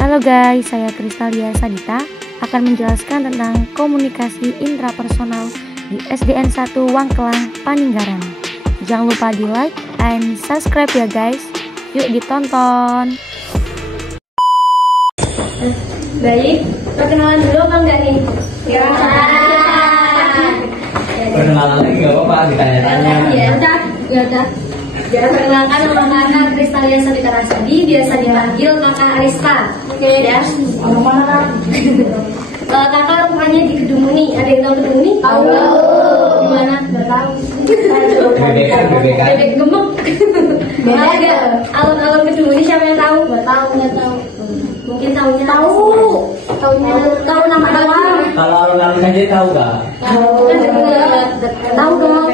Halo guys, saya Kristalia Sadita akan menjelaskan tentang komunikasi intrapersonal di SDN 1 Wangkelang, Paninggaran. Jangan lupa di like and subscribe ya guys. Yuk ditonton. Baik, perkenalan dulu apa enggak nih? Ya. Perkenalan lagi nggak apa-apa, ditanya-tanya. Ya udah. Ya, perkenalkan nama kakak Kristalia Sadita Rasadi, biasa dipanggil kakak Arista. Oke ya. Mana kak? Kakak rumahnya di Gedung Muni. Ada yang tahu Gedung Muni? Tahu. Gimana? Nggak tahu. Bebek gemuk. Ada alun-alun Gedung Muni, siapa yang tahu? Nggak tahu. Mungkin tahunya. Tahu nama doang. Kalau alun-alun aja tahu nggak? Tahu dong.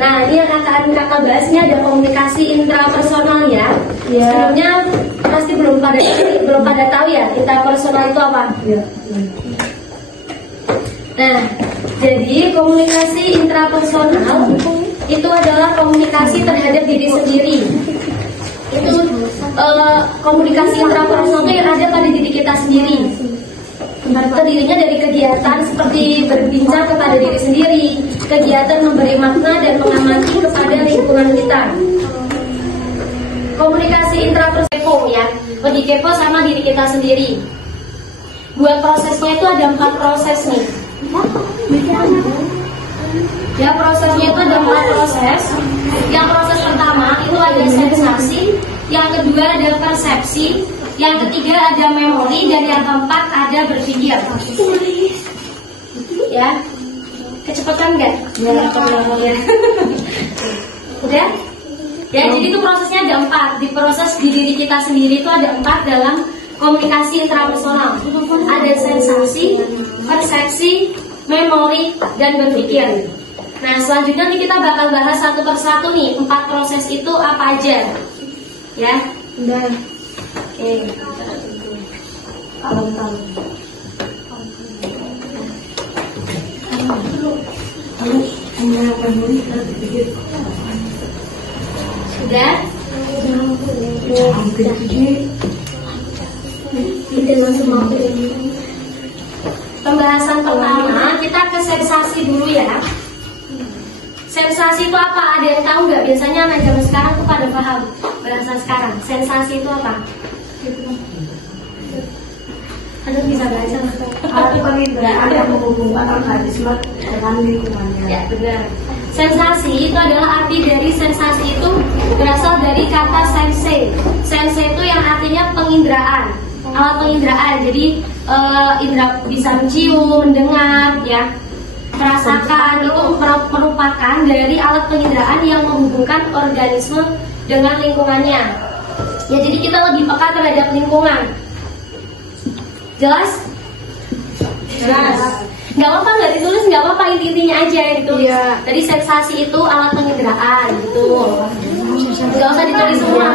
Nah, ini yang kakak bahasnya ada komunikasi intrapersonal ya. Sebelumnya pasti belum pada tahu ya intrapersonal itu apa? Nah, jadi komunikasi intrapersonal itu adalah komunikasi terhadap diri sendiri. Itu komunikasi intrapersonal yang ada pada diri kita sendiri. Terdirinya dari kegiatan seperti berbincang kepada diri sendiri, kegiatan memberi makna dan mengamati kepada lingkungan kita. Komunikasi intrapersonal ya, lebih kepo sama diri kita sendiri. Buat prosesnya itu ada 4 proses nih. Ya, prosesnya itu ada 4 proses. Yang proses pertama itu ada sensasi, yang kedua ada persepsi, yang ketiga ada memori, dan yang keempat ada berpikir. Ya, kecepatan nggak? Ya. Udah? Ya, jadi itu prosesnya ada 4. Diproses di diri kita sendiri itu ada 4 dalam komunikasi intrapersonal. Ada sensasi, persepsi, memori, dan berpikir. Nah, selanjutnya nanti kita bakal bahas satu persatu nih 4 proses itu apa aja. Ya, udah. Oke. Sudah? Pembahasan pertama kita ke sensasi dulu ya. Sensasi itu apa? Ada yang tahu nggak? Biasanya anak zaman sekarang tuh pada paham bahasa sekarang. Sensasi itu apa? Aduh, bisa baca. Alat penginderaan yang menghubungkan organisme dengan lingkungannya. Ya, benar. Sensasi itu adalah arti dari sensasi itu berasal dari kata sense. Sense itu yang artinya penginderaan, alat penginderaan. Jadi indera bisa mencium, mendengar, ya, merasakan itu merupakan dari alat penginderaan yang menghubungkan organisme dengan lingkungannya. Ya, jadi kita lebih peka terhadap lingkungan. Jelas? Jelas. Nggak apa-apa, nggak ditulis, nggak apa-apa, intinya aja gitu. Iya. Jadi sensasi itu alat penginderaan gitu. Nggak usah ditulis semua.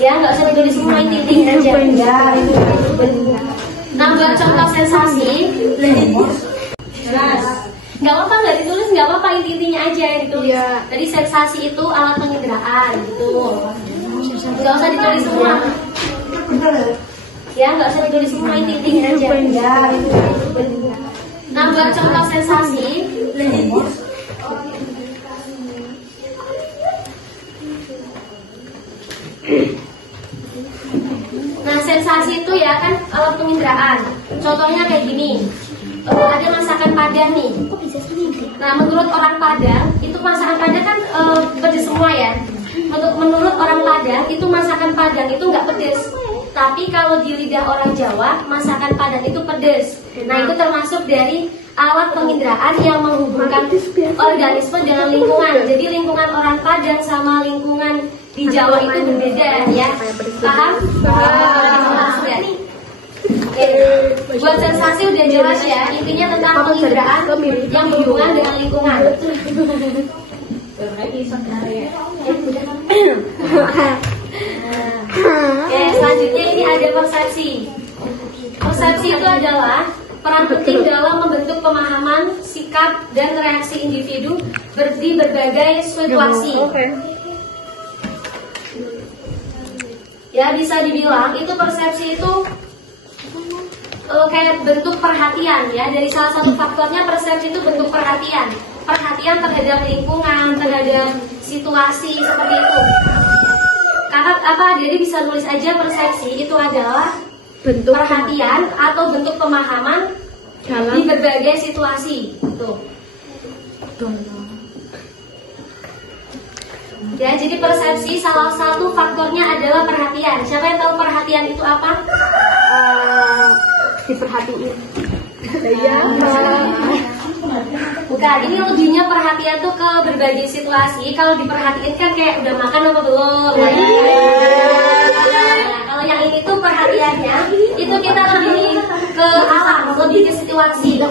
Ya, nggak usah ditulis semua, intinya aja. Nah, buat contoh sensasi. Jelas. Nggak apa-apa, nggak ditulis, nggak apa-apa, intinya aja gitu. Iya. Jadi sensasi itu alat penginderaan gitu. Nggak usah ditulis semua. Ya, nggak usah ditulis semua, intinya aja. Nah, buat contoh sensasi. Nah, sensasi itu ya kan alat penginderaan. Contohnya kayak gini. Ada masakan Padang nih. Nah, menurut orang Padang itu masakan Padang kan pedes semua ya. Menurut orang Padang itu masakan Padang itu nggak pedes. Tapi kalau di lidah orang Jawa, masakan Padang itu pedes. Nah, itu termasuk dari alat penginderaan yang menghubungkan organisme dengan lingkungan. Jadi lingkungan orang Padang sama lingkungan di Jawa itu berbeda ya. Paham? Ya. Oke. Buat sensasi udah jelas ya. Intinya tentang penginderaan yang berhubungan dengan lingkungan. Oke, selanjutnya ini ada persepsi. Persepsi itu adalah peran penting dalam membentuk pemahaman, sikap, dan reaksi individu di berbagai situasi. Ya, bisa dibilang itu persepsi itu kayak bentuk perhatian ya. Dari salah satu faktornya persepsi itu bentuk perhatian. Perhatian terhadap lingkungan, terhadap situasi seperti itu. Kakak jadi bisa nulis aja persepsi itu adalah bentuk perhatian atau bentuk pemahaman di berbagai situasi. Tuh. Ya, jadi persepsi salah satu faktornya adalah perhatian. Siapa yang tahu perhatian itu apa? Diperhatiin. Bukan, ini lebihnya perhatian tuh ke berbagai situasi. Kalau diperhatiin kan kayak udah makan apa belum? Nah, kalau yang ini tuh perhatiannya itu kita lebih ke alam, lebih ke situasi.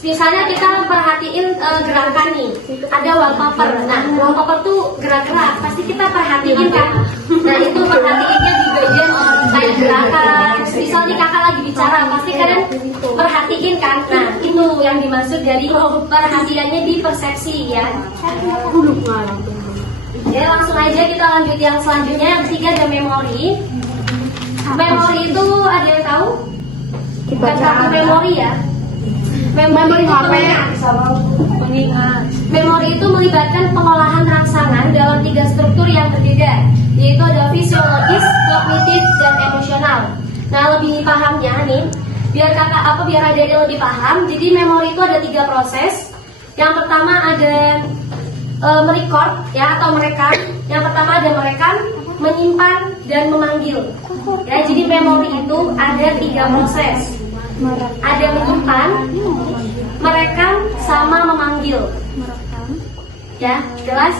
Misalnya kita perhatiin gerakan nih, ada wallpaper. Nah, wallpaper tuh gerak-gerak, pasti kita perhatiin kan. Nah, itu perhatiinnya di bagian kayak gerakan. Misalnya kakak lagi bicara, pasti kalian perhatiin kan. Nah, itu yang dimaksud dari perhatiannya di persepsi ya. Ya, langsung aja kita lanjut yang selanjutnya. Yang ketiga ada memori. Memori itu ada yang tahu? Bukan kartu memori ya. Memori itu mengingat. Memori itu melibatkan pengolahan rangsangan dalam 3 struktur yang berbeda, yaitu ada fisiologis, kognitif, dan emosional. Nah, lebih pahamnya nih, biar ada yang lebih paham. Jadi memori itu ada 3 proses. Yang pertama ada merecord ya atau merekam. Yang pertama ada merekam, menyimpan, dan memanggil. Ya, jadi memori itu ada 3 proses. Ada menyimpan, merekam, sama memanggil. Ya, jelas?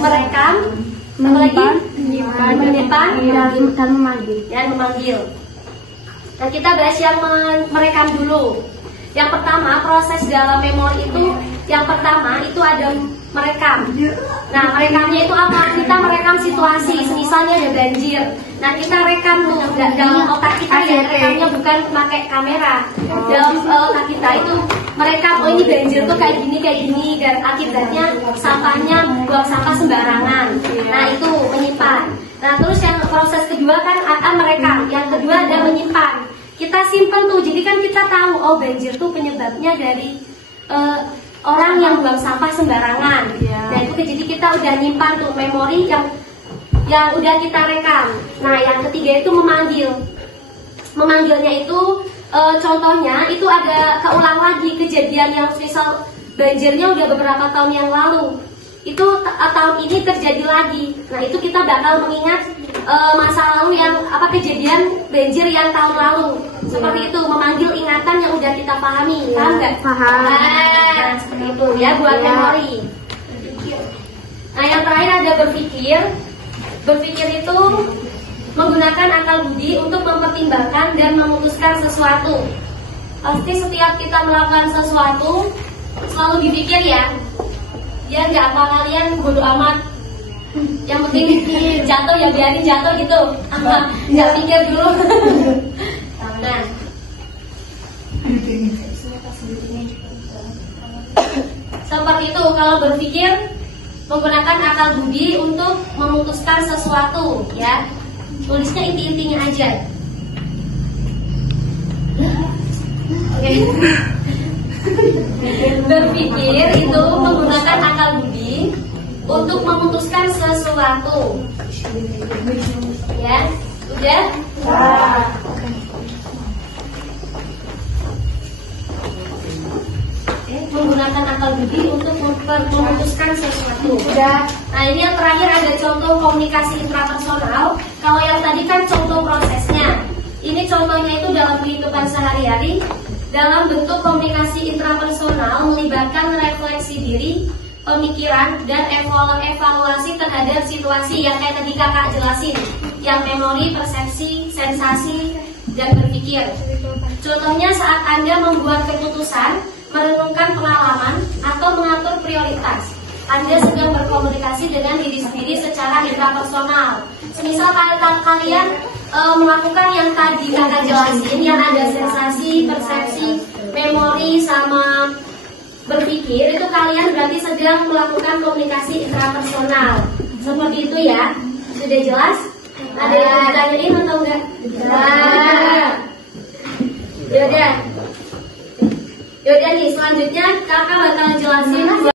Merekam, menyimpan, dan memanggil. Ya, memanggil. Nah, kita bahas yang merekam dulu. Yang pertama, proses dalam memori itu, yang pertama itu ada merekam. Nah, merekamnya itu apa? Kita merekam situasi, misalnya ada banjir. Nah, kita rekam tuh dalam otak kita ya, rekamnya bukan pakai kamera. Dalam otak kita itu merekam, oh ini banjir tuh kayak gini, dan akibatnya sampahnya buang sampah sembarangan. Nah, itu menyimpan. Nah, terus yang proses kedua kan akan merekam. Yang kedua ada menyimpan. Kita simpan tuh, jadi kan kita tahu, oh banjir tuh penyebabnya dari orang yang buang sampah sembarangan. Nah, itu jadi kita udah nyimpan tuh memori yang udah kita rekam. Nah, yang ketiga itu memanggil. Memanggilnya itu contohnya itu ada keulang lagi kejadian yang misal banjirnya udah beberapa tahun yang lalu. Itu tahun ini terjadi lagi. Nah, itu kita bakal mengingat masa lalu yang kejadian banjir yang tahun lalu. Seperti itu, memanggil ingatan yang udah kita pahami. Paham nggak? Paham. Nah, seperti itu ya buat memori. Nah, yang terakhir ada berpikir. Berpikir itu menggunakan akal budi untuk mempertimbangkan dan memutuskan sesuatu. Pasti setiap kita melakukan sesuatu selalu dipikir ya. Ya nggak apa kalian bodo amat. Yang penting jatuh ya biarin jatuh gitu. Nggak pikir dulu. Nah, seperti itu kalau berpikir menggunakan akal budi untuk memutuskan sesuatu ya. Tulisnya inti-intinya aja. Oke. Berpikir itu menggunakan akal budi untuk memutuskan sesuatu. Ya, udah? Menggunakan akal budi untuk memutuskan sesuatu. Nah, ini yang terakhir ada contoh komunikasi intrapersonal. Kalau yang tadi kan contoh prosesnya. Ini contohnya itu dalam kehidupan sehari-hari. Dalam bentuk komunikasi intrapersonal melibatkan refleksi diri, pemikiran, dan evaluasi terhadap situasi yang kayak tadi kakak jelasin. Yang memori, persepsi, sensasi, dan berpikir. Contohnya saat Anda membuat keputusan, merenungkan pengalaman, atau mengatur prioritas. Anda sedang berkomunikasi dengan diri sendiri secara intrapersonal. Semisal kalian melakukan yang tadi kakak jelasin, yang ada sensasi, persepsi, memori, sama berpikir, itu kalian berarti sedang melakukan komunikasi intrapersonal. Seperti itu ya. Sudah jelas? Ada yang ditanyain atau enggak? Yaudah nih, selanjutnya kakak bakal jelasin